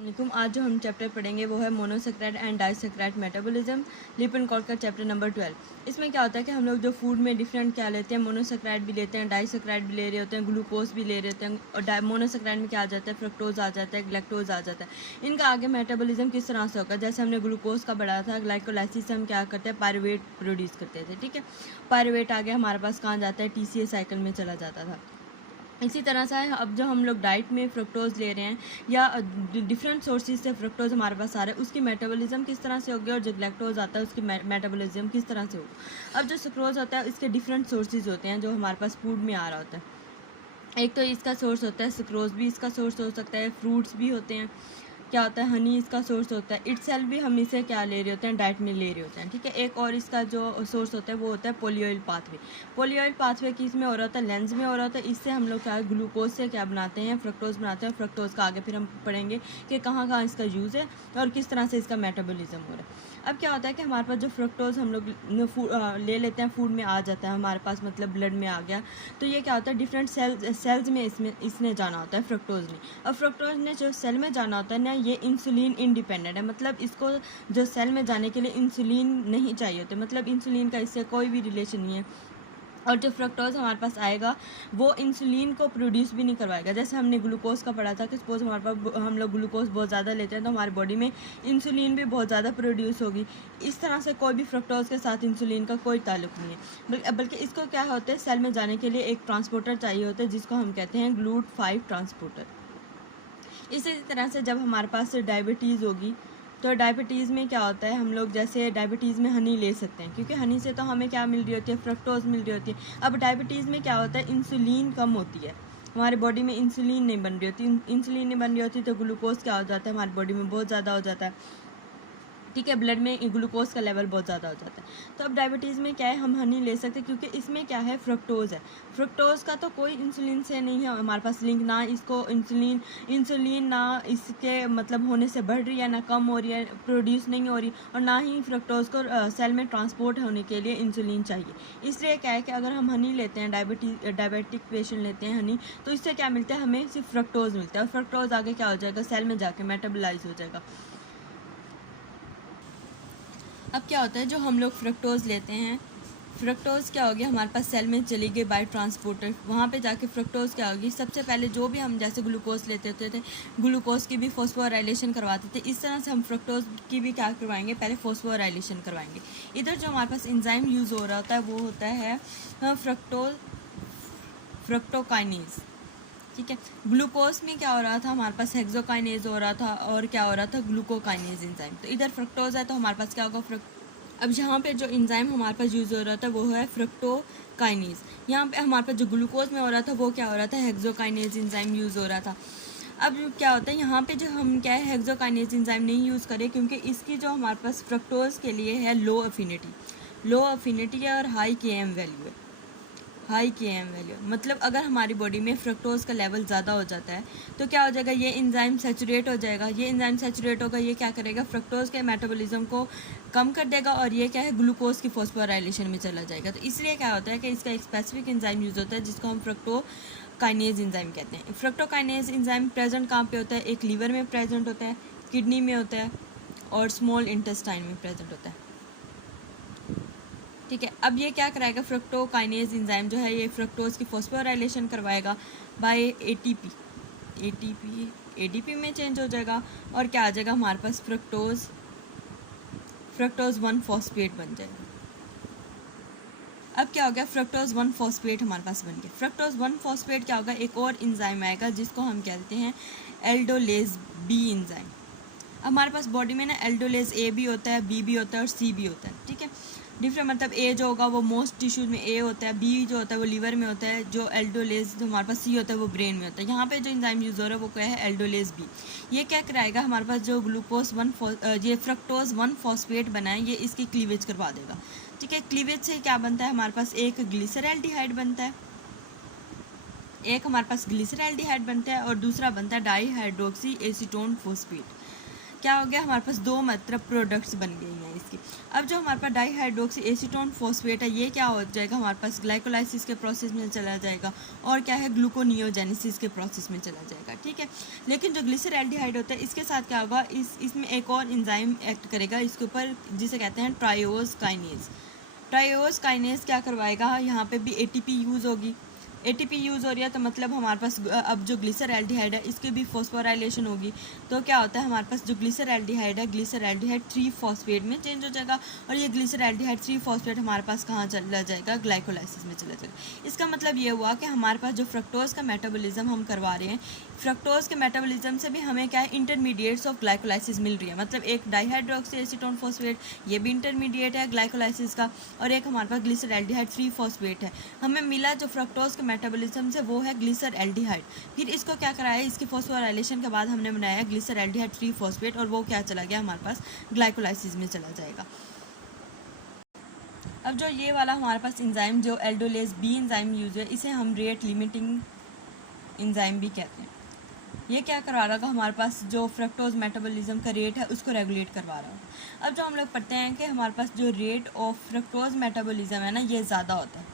वालेकुम। आज जो हम चैप्टर पढ़ेंगे वो है मोनोसेक्राइड एंड डाइसेक्राइड मेटाबॉलिज्म, लिपिनकोड का चैप्टर नंबर 12। इसमें क्या होता है कि हम लोग जो फूड में डिफरेंट क्या लेते हैं, मोनोसेक्राइड भी लेते हैं, डाइसेक्राइड भी ले रहे होते हैं, ग्लूकोज भी ले रहे होते हैं। और मोनोसेक्राइड में क्या आ जाता है, फ्रक्टोज आ जाता है, ग्लैक्टोज आ जाता है। इनका आगे मेटाबॉलिज्म किस तरह से होगा, जैसे हमने ग्लूकोज का बढ़ाया था, ग्लाइकोलाइसिस से हम क्या करते हैं, पायरुवेट प्रोड्यूस करते थे। ठीक है, पायरुवेट आगे हमारे पास कहाँ जाता है, TCA साइकिल में चला जाता था। इसी तरह से अब जो हम लोग डाइट में फ्रक्टोज ले रहे हैं या डिफरेंट सोर्सेज से फ्रक्टोज हमारे पास आ रहा है, उसकी मेटाबॉलिज्म किस तरह से होगी, और जो ग्लैक्टोज आता है उसकी मेटाबॉलिज्म किस तरह से होगी। अब जो सुक्रोज होता है इसके डिफरेंट सोर्सेज होते हैं जो हमारे पास फूड में आ रहा होता है। एक तो इसका सोर्स होता है सुक्रोज, भी इसका सोर्स हो सकता है, फ्रूट्स भी होते हैं, क्या होता है हनी इसका सोर्स होता है, इटसेल्फ भी हम इसे क्या ले रहे होते हैं, डाइट में ले रहे होते हैं। ठीक है, एक और इसका जो सोर्स होता है वो होता है पोलियोइल पाथवे। पोलियोइल पाथवे किस में हो रहा होता है, लेंस में हो रहा होता है। इससे हम लोग क्या ग्लूकोज से क्या बनाते हैं, फ्रक्टोज बनाते हैं। फ्रक्टोज का आगे फिर हम पढ़ेंगे कि कहाँ कहाँ इसका यूज़ है और किस तरह से इसका मेटाबॉलिज्म हो रहा है। अब क्या होता है कि हमारे पास जो फ्रक्टोज हम लोग ले लेते हैं, फूड में आ जाता है हमारे पास, मतलब ब्लड में आ गया, तो ये क्या होता है डिफरेंट सेल्स में इसने जाना होता है फ्रक्टोज ने। और फ्रक्टोज ने जो सेल में जाना होता है ना, ये इंसुलिन इंडिपेंडेंट है, मतलब इसको जो सेल में जाने के लिए इंसुलिन नहीं चाहिए होते, मतलब इंसुलिन का इससे कोई भी रिलेशन नहीं है। और जो फ्रक्टोज हमारे पास आएगा वो इंसुलिन को प्रोड्यूस भी नहीं करवाएगा। जैसे हमने ग्लूकोज का पढ़ा था कि सपोज हमारे पास हम लोग ग्लूकोज बहुत ज़्यादा लेते हैं तो हमारी बॉडी में इंसुलिन भी बहुत ज़्यादा प्रोड्यूस होगी। इस तरह से कोई भी फ्रक्टोज के साथ इंसुलिन का कोई ताल्लुक नहीं है, बल्कि इसको क्या होता है, सेल में जाने के लिए एक ट्रांसपोर्टर चाहिए होता है जिसको हम कहते हैं GLUT5 ट्रांसपोर्टर। इसी तरह से जब हमारे पास डायबिटीज़ होगी तो डायबिटीज़ में क्या होता है, हम लोग जैसे डायबिटीज़ में हनी ले सकते हैं क्योंकि हनी से तो हमें क्या मिल रही होती है, फ्रक्टोज मिल रही होती है। अब डायबिटीज़ में क्या होता है, इंसुलिन कम होती है, हमारे बॉडी में इंसुलिन नहीं बन रही होती। इंसुलिन नहीं बन रही होती तो ग्लूकोज क्या हो जाता है, हमारी बॉडी में बहुत ज़्यादा हो जाता है। ठीक है, ब्लड में ग्लूकोज का लेवल बहुत ज़्यादा हो जाता है। तो अब डायबिटीज़ में क्या है, हम हनी ले सकते हैं क्योंकि इसमें क्या है, फ्रक्टोज है। फ्रक्टोज का तो कोई इंसुलिन से नहीं है हमारे पास लिंक, ना इसको इंसुलिन ना इसके मतलब होने से बढ़ रही है, ना कम हो रही है, प्रोड्यूस नहीं हो रही, और ना ही फ्रक्टोज को सेल में ट्रांसपोर्ट होने के लिए इंसुलिन चाहिए। इसलिए क्या है कि अगर हम हनी लेते हैं, डायबिटिक पेशेंट लेते हैं हनी, तो इससे क्या मिलता है, हमें सिर्फ फ्रक्टोज मिलता है, और फ्रक्टोज आगे क्या हो जाएगा, सेल में जाके मेटाबोलाइज हो जाएगा। अब क्या होता है, जो हम लोग फ्रक्टोज लेते हैं, फ्रक्टोज क्या होगी, हमारे पास सेल में चली गई बाय ट्रांसपोर्टर, वहाँ पे जाके फ्रक्टोज क्या होगी, सबसे पहले जो भी हम जैसे ग्लूकोज लेते होते थे, ग्लूकोज की भी फॉस्फोराइलेशन करवाते थे, इस तरह से हम फ्रक्टोज की भी क्या करवाएंगे, पहले फॉस्फोराइलेशन करवाएंगे। इधर जो हमारे पास एंजाइम यूज़ हो रहा होता है वो होता है फ्रक्टोकाइनेज। ठीक है, ग्लूकोज में क्या हो रहा था, हमारे पास हेक्सोकाइनेज हो रहा था, और क्या हो रहा था, ग्लूकोकाइनेज एंजाइम। तो इधर फ्रक्टोज है तो हमारे पास क्या होगा, अब यहाँ पे जो एंजाइम हमारे पास यूज़ हो रहा था वो है फ्रक्टोकाइनेज। यहाँ पे हमारे पास जो ग्लूकोज में हो रहा था वो क्या हो रहा था, हेक्सोकाइनेज एंजाइम यूज़ हो रहा था। अब क्या होता है, यहाँ पे जो हम क्या है, हेक्सोकाइनेज एंजाइम नहीं यूज़ करें क्योंकि इसकी जो हमारे पास फ्रक्टोज के लिए है लो अफिनिटी है और हाई KM वैल्यू है। हाई KM वैल्यू मतलब अगर हमारी बॉडी में फ्रक्टोज का लेवल ज़्यादा हो जाता है तो क्या हो जाएगा, ये एंजाइम सैचुरेट हो जाएगा। ये एंजाइम सैचुरेट होगा, ये क्या करेगा, फ्रक्टोज के मेटाबॉलिज्म को कम कर देगा, और ये क्या है, ग्लूकोज की फॉस्फोराइलेशन में चला जाएगा। तो इसलिए क्या होता है कि इसका एक स्पेसिफिक एंजाइम यूज़ होता है जिसको हम फ्रक्टोकाइनेज एंजाइम कहते हैं। फ्रक्टोकाइनेज एंजाइम प्रेजेंट कहाँ पे होता है, एक लीवर में प्रेजेंट होता है, किडनी में होता है, और स्मॉल इंटेस्टाइन में प्रेजेंट होता है। ठीक है, अब ये क्या कराएगा, फ्रक्टोकाइनेज एंजाइम जो है ये फ्रक्टोज की फॉस्फोराइलेशन करवाएगा बाय ADP में चेंज हो जाएगा, और क्या आ जाएगा हमारे पास, फ्रक्टोज 1 फॉस्फेट बन जाएगा। अब क्या हो गया, फ्रक्टोज 1 फॉस्फेट हमारे पास बन गया। फ्रक्टोज 1 फॉस्फेट क्या होगा, एक और एंजाइम आएगा जिसको हम कहते हैं एल्डोलेज B एंजाइम। हमारे पास बॉडी में ना एल्डोलेज A भी होता है, B भी होता है, और C भी होता है। ठीक है, डिफरेंट मतलब A जो होगा वो मोस्ट टिश्यूज में A होता है, B जो होता है वो लीवर में होता है, जो एल्डोलेज जो हमारे पास C होता है वो ब्रेन में होता है। यहाँ पे जो एंजाइम यूज़ हो रहा है वो क्या है, एल्डोलेज B। ये क्या कराएगा, हमारे पास जो ये फ्रक्टोज 1 फॉस्फेट बना है ये इसकी क्लीवेज करवा देगा। ठीक है, क्लीवेज से क्या बनता है, हमारे पास एक ग्लिसरैल्डिहाइड बनता है, और दूसरा बनता है डाईहाइड्रोक्सी एसीटोन फॉस्फेट। क्या हो गया, हमारे पास दो मतलब प्रोडक्ट्स बन गई हैं इसकी। अब जो हमारे पास डाईहाइड्रोक्सी एसीटोन फॉस्फेट है, ये क्या हो जाएगा, हमारे पास ग्लाइकोलाइसिस के प्रोसेस में चला जाएगा और क्या है, ग्लूकोनियोजेनेसिस के प्रोसेस में चला जाएगा, ठीक है। लेकिन जो ग्लिसरैल्डिहाइड होता है, इसके साथ क्या होगा, इसमें एक और एंजाइम एक्ट करेगा इसके ऊपर, जिसे कहते हैं ट्रायोज काइनेज। ट्रायोज काइनेज क्या करवाएगा, यहाँ पे भी एटीपी यूज़ होगी। एटीपी यूज़ हो रही है तो मतलब हमारे पास अब जो ग्लिसरैल्डिहाइड है इसकी भी फॉस्फोराइलेशन होगी। तो क्या होता है, हमारे पास जो ग्लिसरैल्डिहाइड है, ग्लिसरैल्डिहाइड 3 फॉस्फेट में चेंज हो जाएगा और ये ग्लिसरैल्डिहाइड 3 फॉस्फेट हमारे पास कहाँ चला जाएगा, ग्लाइकोलाइसिस में चला जाएगा। इसका मतलब ये हुआ कि हमारे पास जो फ्रक्टोज का मेटाबॉलिज्म हम करवा रहे हैं, फ्रक्टोज के मेटाबॉलिज्म से भी हमें क्या है, इंटरमीडिएट्स ऑफ ग्लाइकोलाइसिस मिल रही है। मतलब एक डाईहाइड्रोक्सी एसीटोन फॉस्फेट, ये भी इंटरमीडिएट है ग्लाइकोलाइसिस का, और एक हमारे पास ग्लिसरैल्डिहाइड 3 फॉस्फेट है। हमें मिला जो फ्रक्टोज के मेटाबॉलिज्म से, वो है ग्लिसरैल्डिहाइड। फिर इसको क्या कराया, इसकी फॉस्फोराइलेशन के बाद हमने बनाया ग्लिसरैल्डिहाइड 3 फॉस्फेट, और वो क्या चला गया, हमारे पास ग्लाइकोलाइसिस में चला जाएगा। अब जो ये वाला हमारे पास एंजाइम जो एल्डोलेज बी एंजाइम यूज है, इसे हम रेट लिमिटिंग एंजाइम भी कहते हैं। ये क्या करवा रहा होगा, हमारे पास जो फ्रक्टोज मेटाबॉलिज्म का रेट है उसको रेगुलेट करवा रहा होगा। अब जो हम लोग पढ़ते हैं कि हमारे पास जो रेट ऑफ फ्रक्टोज मेटाबॉलिज्म है ना, ये ज़्यादा होता है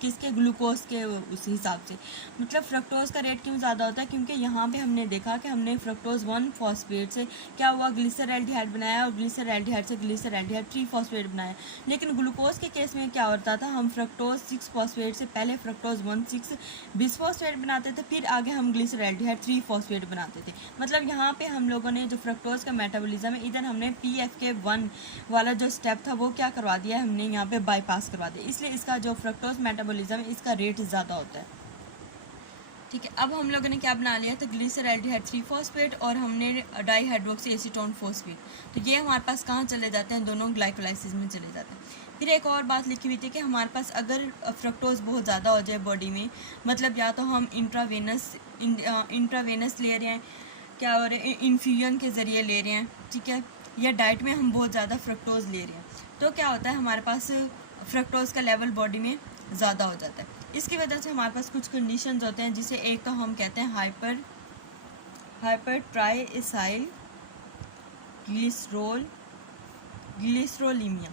किसके, ग्लूकोज के उस हिसाब से। मतलब फ्रक्टोज का रेट क्यों ज़्यादा होता है, क्योंकि यहाँ पे हमने देखा कि हमने फ्रक्टोज 1 फॉस्फेट से क्या हुआ, ग्लिसरैल्डिहाइड बनाया, और ग्लिसरैल्डिहाइड से ग्लिसरैल्डिहाइड 3 फॉस्फेट बनाया। लेकिन ग्लूकोज के केस में क्या होता था, हम फ्रक्टोज 6 फॉस्फेट से पहले फ्रक्टोज 1,6 बिसफॉस्फेट बनाते थे, फिर आगे हम ग्लिसरैल्डिहाइड 3 फॉस्फेट बनाते थे। मतलब यहाँ पे हम लोगों ने जो फ्रक्टोज का मेटाबॉलिज्म है, इधर हमने PFK1 वाला जो स्टेप था वो क्या करवा दिया, हमने यहाँ पे बाईपास करवा दिया, इसलिए इसका जो फ्रक्टोज मेटाबॉलिज्म इसका रेट ज़्यादा होता है, ठीक है। अब हम लोगों ने क्या बना लिया, तो ग्लिसरैल्डिहाइड 3 फॉस्फेट और हमने डाईहाइड्रोक्सी एसीटोन फॉस्फेट, तो ये हमारे पास कहाँ चले जाते हैं, दोनों ग्लाइकोलाइसिस में चले जाते हैं। फिर एक और बात लिखी हुई थी कि हमारे पास अगर फ्रक्टोज बहुत ज़्यादा हो जाए बॉडी में, मतलब या तो हम इंट्रावेनस ले रहे हैं, क्या हो रहे हैं, इन्फ्यूजन के ज़रिए ले रहे हैं, ठीक है, या डाइट में हम बहुत ज़्यादा फ्रक्टोज ले रहे हैं, तो क्या होता है, हमारे पास फ्रक्टोज का लेवल बॉडी में ज़्यादा हो जाता है। इसकी वजह से हमारे पास कुछ कंडीशंस होते हैं, जिसे एक तो हम कहते हैं हाइपर ट्राइएसाइल ग्लिसरोलीमिया।